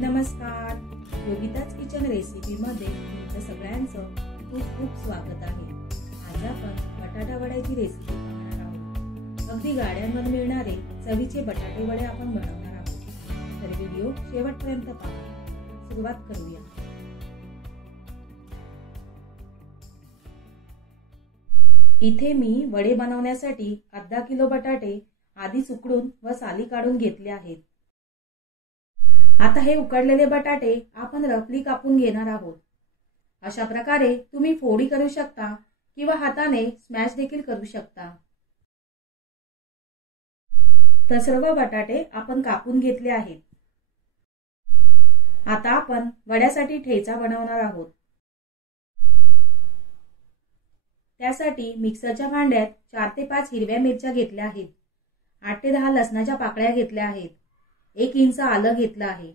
नमस्कार, योगिताज किचन रेसिपीमध्ये तुमचं सगळ्यांचं खूप खूप स्वागत आहे। आज आपण बटाटा वड्याची रेसिपी पाहणार आहोत। अगदी गाड्यांमध्ये मिळणारे चवीचे बटाटे वडे आपण बनवणार आहोत। तर व्हिडिओ शेवटपर्यंत पहा। सुरुवात करूया। इथे मी वडे बनवण्यासाठी अर्धा किलो बटाटे आधीच उकडून व साली काढून घेतले आहेत। आता हे उकडलेले बटाटे आपण रफली कापून घेणार आहोत। अशा प्रकारे तुम्ही फोडी करू शकता किंवा हाताने स्मॅश देखील करू शकता। तर सर्व बटाटे आपण कापून घेतले आहेत। आता आपण वड्यासाठी ठेचा बनवणार आहोत। त्यासाठी मिक्सरच्या भांड्यात 4 ते 5 हिरव्या मिरच्या घेतल्या आहेत। 8 ते 10 लसणाच्या पाकळ्या घेतल्या आहेत। 1 इंच आलं घेतलं आहे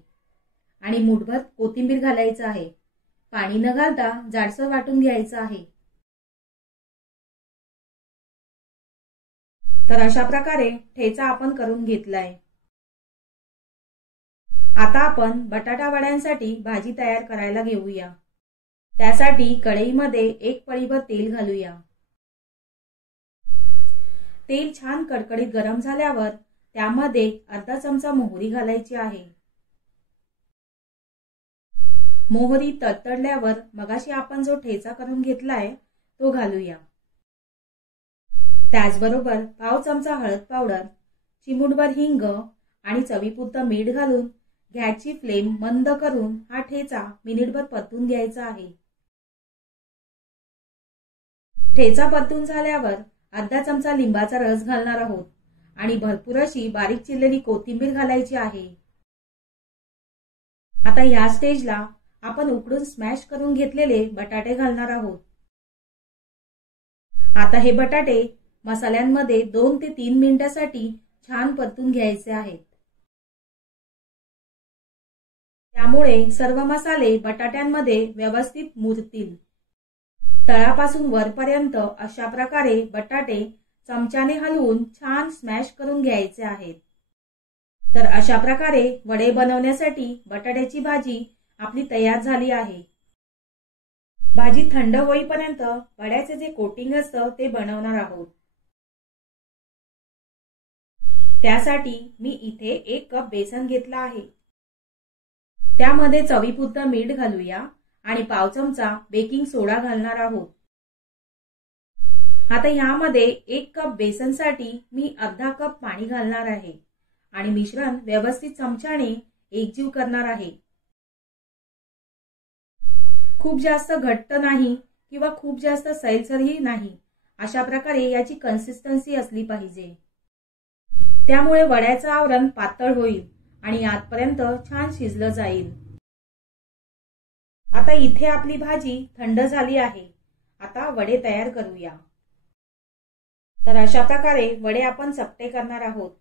आणि मुठभर कोथिंबीर घालायचं आहे। पाणी न घालता जाडसर वाटून घ्यायचं आहे। तर अशा प्रकारे ठेचा आपण करून घेतलाय। आता आपण बटाटा वड्यांसाठी भाजी तयार करायला घेऊया। त्यासाठी कढईमध्ये 1 पळीभर तेल घालूया। तेल छान कडकडीत गरम झाल्यावर त्यामध्ये अर्धा चमचा मोहरी घालायची आहे। मोहरी तडतडल्यावर मगाशी आपण जो ठेचा करून घेतलाय तो घालूया। त्याचबरोबर पाव चमचा हळद पावडर, चिमूटभर हिंग आणि चवीपुरतं मीठ घालून गॅसची फ्लेम मंद करून हा ठेचा मिनिटभर परतून घ्यायचा आहे। ठेचा परतून झाल्यावर अर्धा चमचा लिंबाचा रस घालणार आहोत आणि भरपूर अशी बारीक चिरलेली कोथिंबीर घालायची आहे। आता या स्टेजला आपण उकडून स्मॅश करून घेतलेले बटाटे घालणार आहोत। आता हे बटाटे मसाल्यांमध्ये 2 ते 3 मिनिटांसाठी छान परतून घ्यायचे आहेत। त्यामुळे सर्व मसाले बटाट्यांमध्ये व्यवस्थित मुरतील। तळापासून वरपर्यंत अशा प्रकारे बटाटे चमच्याने हलवून छान स्मॅश करून घ्यायचे आहेत। तर अशा प्रकारे वडे बनवण्यासाठी बटाट्याची भाजी आपली तयार झाली आहे। भाजी थंड होईपर्यंत वड्याचे जे कोटिंग असतं ते बनवणार आहोत। त्यासाठी मी इथे 1 कप बेसन घेतला आहे। त्यामध्ये चवीपुरतं मीठ घालूया आणि पाव चमचा बेकिंग सोडा घालणार आहोत। आता यामध्ये 1 कप बेसनसाठी मी अर्धा कप पाणी घालणार आहे आणि मिश्रण व्यवस्थित चमच्याने एकजीव करणार आहे। खूप जास्त घट्ट नाही किंवा खूप जास्त सैलसरही नाही, अशा प्रकारे याची कन्सिस्टन्सी असली पाहिजे। त्यामुळे वड्याचं आवरण पातळ होईल आणि आतपर्यंत छान शिजलं जाईल। आता इथे आपली भाजी थंड झाली आहे। आता वडे तयार करूया। तर अशा प्रकारे वडे आपण चपटे करणार आहोत।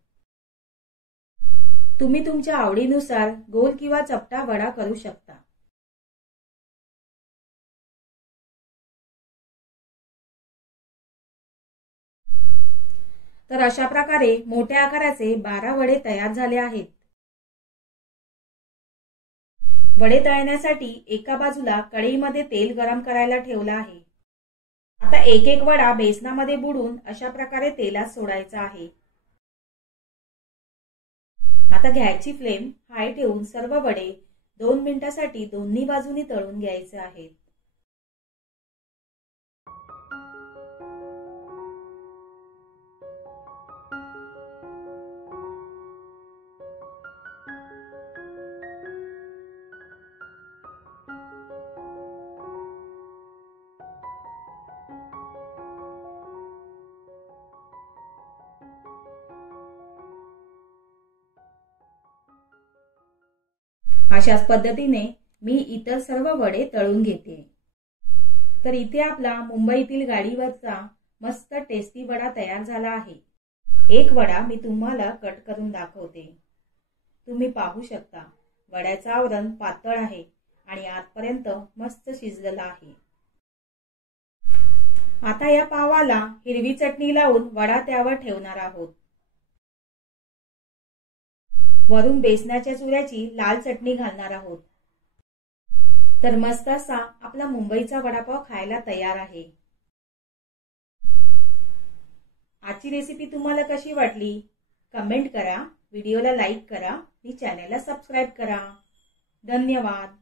तुम्ही तुमच्या आवडीनुसार गोल किंवा चपटा वडा करू शकता। तर अशा प्रकारे मोठ्या आकाराचे 12 वडे तयार झाले आहेत। वडे तळण्यासाठी एका बाजूला कढईमध्ये तेल गरम करायला ठेवलं आहे। आता एक एक वडा बेसनामध्ये बुडून अशा प्रकारे तेलात सोडायचा आहे। आता गॅसची फ्लेम हाय ठेवून सर्व वडे 2 मिनिटांसाठी दोन्ही बाजूनी तळून घ्यायचे आहेत। अशाच पद्धतीने मी इतर सर्व वडे तळून घेते। तर इथे आपला मुंबईतील गाडीवरचा मस्त टेस्टी वडा तयार झाला आहे। एक वडा मी तुम्हाला कट करून दाखवते। तुम्ही पाहू शकता वड्याचं आवरण पातळ आहे आणि आतपर्यंत मस्त शिजलेला आहे। आता या पावाला हिरवी चटणी लावून वडा त्यावर ठेवणार आहोत। वरून बेसनाच्या चुऱ्याची लाल चटणी घालणार आहोत. तर मस्त असा आपला मुंबईचा वडापाव खायला तयार आहे. आजची रेसिपी तुम्हाला कशी वाटली कमेंट करा, व्हिडिओला लाईक करा आणि चॅनलला सबस्क्राईब करा. धन्यवाद.